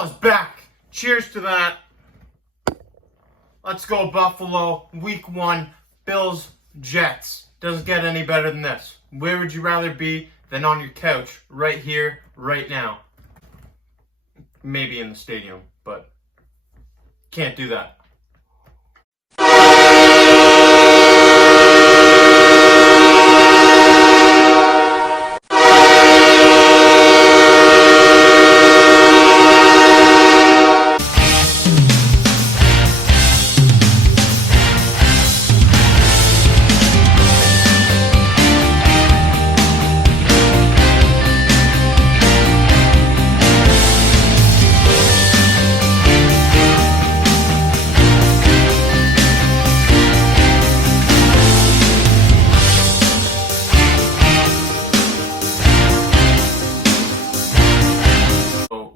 Football is back. Cheers to that. Let's go Buffalo. Week 1, Bills, Jets. Doesn't get any better than this. Where would you rather be than on your couch right here, right now? Maybe in the stadium, but can't do that.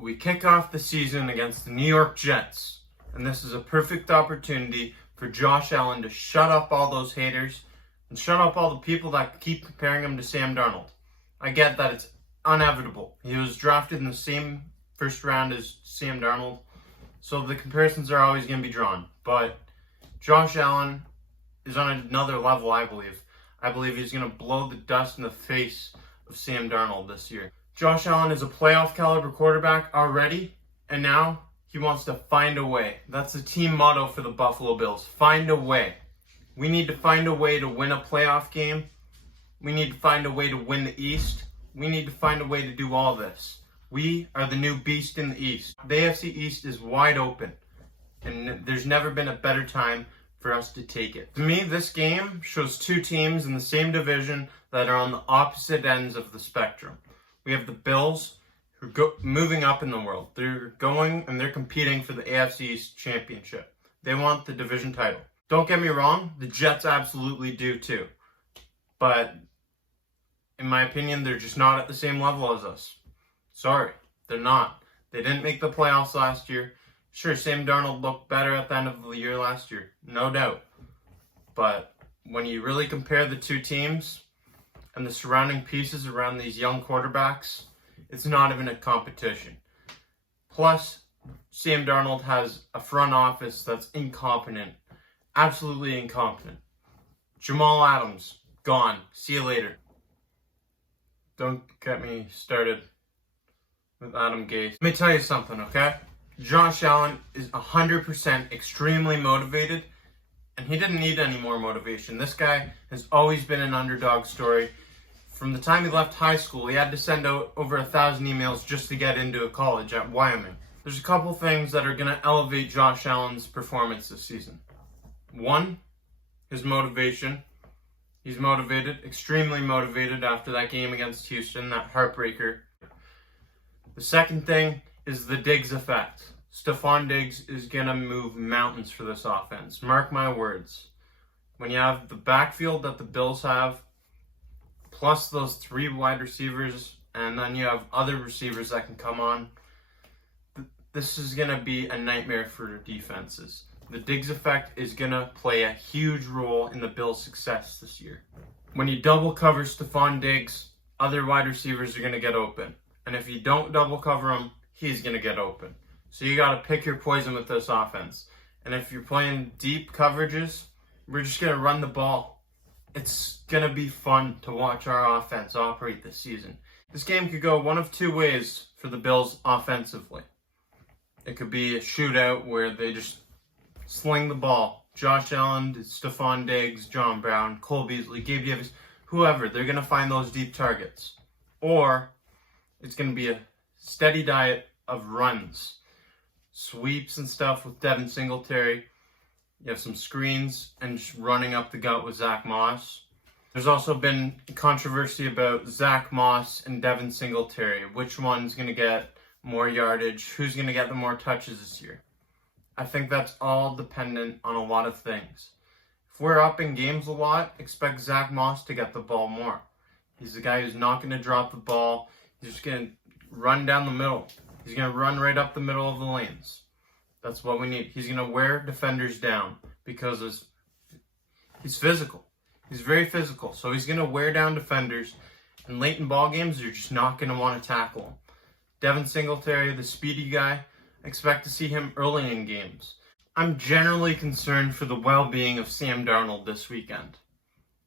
We kick off the season against the New York Jets, and this is a perfect opportunity for Josh Allen to shut up all those haters and shut up all the people that keep comparing him to Sam Darnold. I get that it's inevitable. He was drafted in the same first round as Sam Darnold, so the comparisons are always going to be drawn. But Josh Allen is on another level, I believe. I believe he's going to blow the dust in the face of Sam Darnold this year. Josh Allen is a playoff caliber quarterback already, and now he wants to find a way. That's the team motto for the Buffalo Bills. Find a way. We need to find a way to win a playoff game. We need to find a way to win the East. We need to find a way to do all this. We are the new beast in the East. The AFC East is wide open, and there's never been a better time for us to take it. To me, this game shows two teams in the same division that are on the opposite ends of the spectrum. We have the Bills, who are moving up in the world. They're going and they're competing for the AFC East championship. They want the division title. Don't get me wrong, the Jets absolutely do too. But in my opinion, they're just not at the same level as us. Sorry, they're not. They didn't make the playoffs last year. Sure, Sam Darnold looked better at the end of the year last year, no doubt. But when you really compare the two teams and the surrounding pieces around these young quarterbacks, it's not even a competition. Plus, Sam Darnold has a front office that's incompetent. Absolutely incompetent. Jamal Adams, gone. See you later. Don't get me started with Adam Gase. Let me tell you something, okay? Josh Allen is 100% extremely motivated, and he didn't need any more motivation. This guy has always been an underdog story. From the time he left high school, he had to send out over 1,000 emails just to get into a college at Wyoming. There's a couple things that are going to elevate Josh Allen's performance this season. One, his motivation. He's motivated, extremely motivated after that game against Houston, that heartbreaker. The second thing is the Diggs effect. Stephon Diggs is going to move mountains for this offense. Mark my words. When you have the backfield that the Bills have, plus those 3 wide receivers, and then you have other receivers that can come on, this is going to be a nightmare for defenses. The Diggs effect is going to play a huge role in the Bills' success this year. When you double cover Stephon Diggs, other wide receivers are going to get open. And if you don't double cover him, he's going to get open. So you got to pick your poison with this offense. And if you're playing deep coverages, we're just going to run the ball. It's going to be fun to watch our offense operate this season. This game could go one of two ways for the Bills offensively. It could be a shootout where they just sling the ball. Josh Allen, Stephon Diggs, John Brown, Cole Beasley, Gabe Davis, whoever. They're going to find those deep targets. Or it's going to be a steady diet of runs. Sweeps and stuff with Devin Singletary. You have some screens and just running up the gut with Zach Moss. There's also been controversy about Zach Moss and Devin Singletary. Which one's going to get more yardage? Who's going to get the more touches this year? I think that's all dependent on a lot of things. If we're up in games a lot, expect Zach Moss to get the ball more. He's the guy who's not going to drop the ball. He's just going to run down the middle. He's going to run right up the middle of the lanes. That's what we need. He's going to wear defenders down because he's physical. He's very physical. So he's going to wear down defenders. And late in ball games, you're just not going to want to tackle him. Devin Singletary, the speedy guy, expect to see him early in games. I'm generally concerned for the well-being of Sam Darnold this weekend.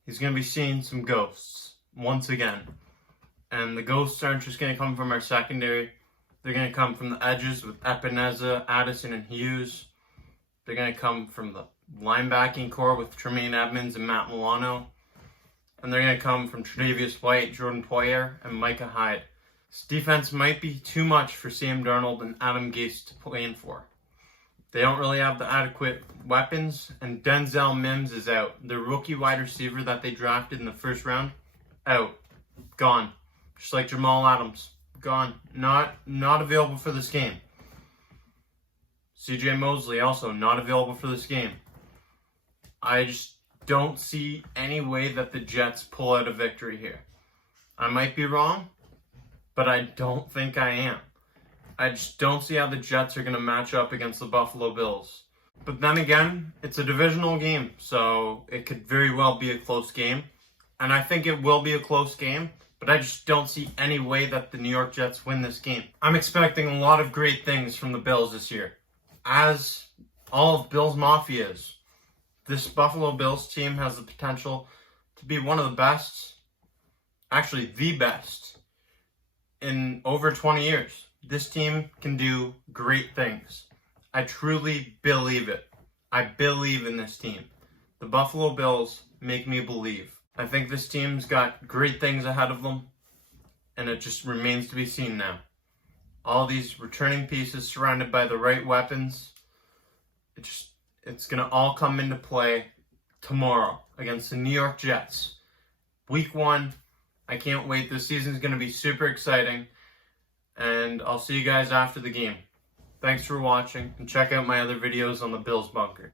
He's going to be seeing some ghosts once again. And the ghosts aren't just going to come from our secondary. They're going to come from the edges with Epineza, Addison, and Hughes. They're going to come from the linebacking core with Tremaine Edmonds and Matt Milano. And they're going to come from Tre'Davious White, Jordan Poyer, and Micah Hyde. This defense might be too much for Sam Darnold and Adam Gase to plan for. They don't really have the adequate weapons, and Denzel Mims is out. The rookie wide receiver that they drafted in the first round, out. Gone. Just like Jamal Adams. Gone. Not available for this game. CJ Mosley also not available for this game. I just don't see any way that the Jets pull out a victory here. I might be wrong, but I don't think I am. I just don't see how the Jets are going to match up against the Buffalo Bills. But then again, it's a divisional game, so it could very well be a close game. And I think it will be a close game, but I just don't see any way that the New York Jets win this game. I'm expecting a lot of great things from the Bills this year. As all of Bills Mafia is. This Buffalo Bills team has the potential to be one of the best, actually the best, in over 20 years. This team can do great things. I truly believe it. I believe in this team. The Buffalo Bills make me believe. I think this team's got great things ahead of them, and it just remains to be seen now. All these returning pieces surrounded by the right weapons, it's going to all come into play tomorrow against the New York Jets. Week 1, I can't wait. This season's going to be super exciting. And I'll see you guys after the game. Thanks for watching, and check out my other videos on the Bills Bunker.